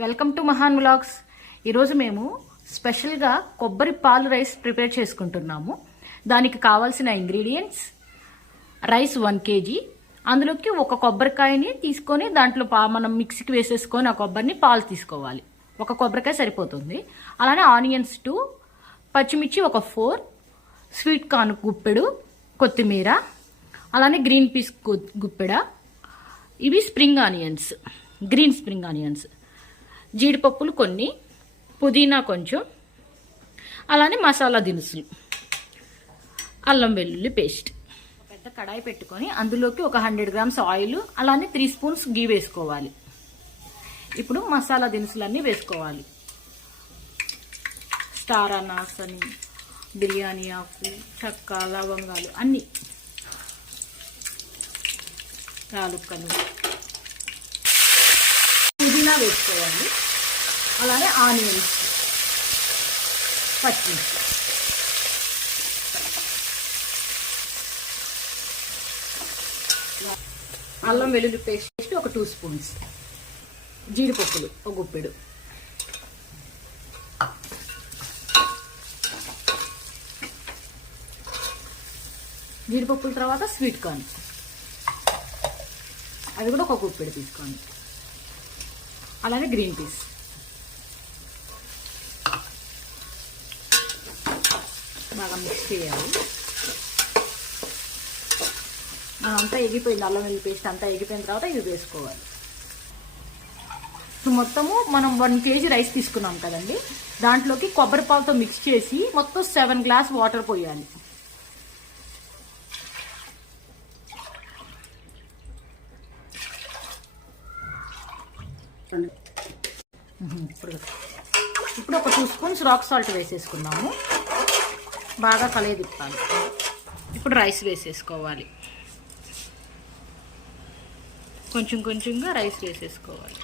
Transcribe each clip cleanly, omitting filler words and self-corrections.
Welcome to మహాన్ vlogs. ఈరోజు మేము స్పెషల్గా కొబ్బరి పాలు రైస్ ప్రిపేర్ చేసుకుంటున్నాము. దానికి కావాల్సిన ఇంగ్రీడియంట్స్: రైస్ 1 kg, అందులోకి ఒక కొబ్బరికాయని తీసుకొని దాంట్లో మనం మిక్సీకి వేసేసుకొని ఆ కొబ్బరిని పాలు తీసుకోవాలి. ఒక కొబ్బరికాయ సరిపోతుంది. అలానే ఆనియన్స్ 2, పచ్చిమిర్చి ఒక 4, స్వీట్ కార్న్ గుప్పెడు, కొత్తిమీర, అలానే గ్రీన్ పీస్ గుప్పెడ, ఇవి spring onions, green spring onions, జీడిపప్పులు కొన్ని, పుదీనా కొంచెం, అలానే మసాలా దినుసులు, అల్లం వెల్లుల్లి పేస్ట్. పెద్ద కడాయి పెట్టుకొని అందులోకి ఒక 100 grams ఆయిల్, అలానే 3 spoons గీ వేసుకోవాలి. ఇప్పుడు మసాలా దినుసులన్నీ వేసుకోవాలి. స్టార్ అనాస్ అని, బిర్యానీ ఆకు, చెక్క, లవంగాలు అన్నీ, యాలక్కలు, పుదీనా వేసుకోవాలి. అలానే ఆనియన్స్, పచ్చిమిర్చి, అల్లం వెల్లుల్లి పేస్ట్ ఒక 2 spoons, జీడిపప్పులు ఒక గుప్పెడు, జీడిపప్పుల తర్వాత స్వీట్ కార్న్, అది కూడా ఒక గుప్పెడు తీసుకోండి. అలానే గ్రీన్ పీస్, బాగా మిక్స్ చేయాలి. అంతా ఎగిపోయింది, అల్లం వెల్లుల్లి పేస్ట్ అంతా ఎగిపోయిన తర్వాత ఇది వేసుకోవాలి. మొత్తము మనం 1 kg రైస్ తీసుకున్నాం కదండి, దాంట్లోకి కొబ్బరి పాలతో మిక్స్ చేసి మొత్తం 7 గ్లాస్ వాటర్ పోయాలి. ఇప్పుడు ఒక 2 spoons రాక్ సాల్ట్ వేసేసుకున్నాము. బాగా కలయదిప్పాలి. ఇప్పుడు రైస్ వేసేసుకోవాలి. కొంచెం కొంచెంగా రైస్ వేసేసుకోవాలి.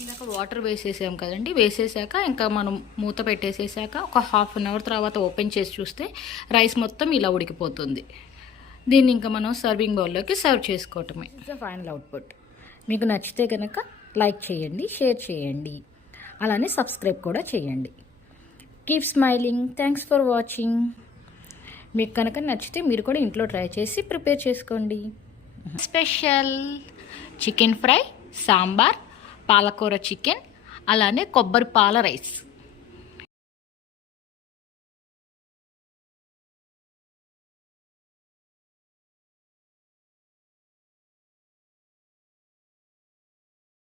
ఇందాక వాటర్ వేసేసాం కదండి, వేసేసాక ఇంకా మనం మూత పెట్టేసేసాక ఒక 1/2 hour తర్వాత ఓపెన్ చేసి చూస్తే రైస్ మొత్తం ఇలా ఉడికిపోతుంది. దీన్ని ఇంకా మనం సర్వింగ్ బౌల్లోకి సర్వ్ చేసుకోవటమే. Final output. మీకు నచ్చితే కనుక లైక్ చేయండి, షేర్ చేయండి, అలానే సబ్స్క్రైబ్ కూడా చేయండి. Keep smiling. Thanks for watching. మీకు కనుక నచ్చితే మీరు కూడా ఇంట్లో ట్రై చేసి ప్రిపేర్ చేసుకోండి. స్పెషల్ చికెన్ ఫ్రై, సాంబార్, పాలకూర చికెన్, అలానే కొబ్బరి పాల రైస్.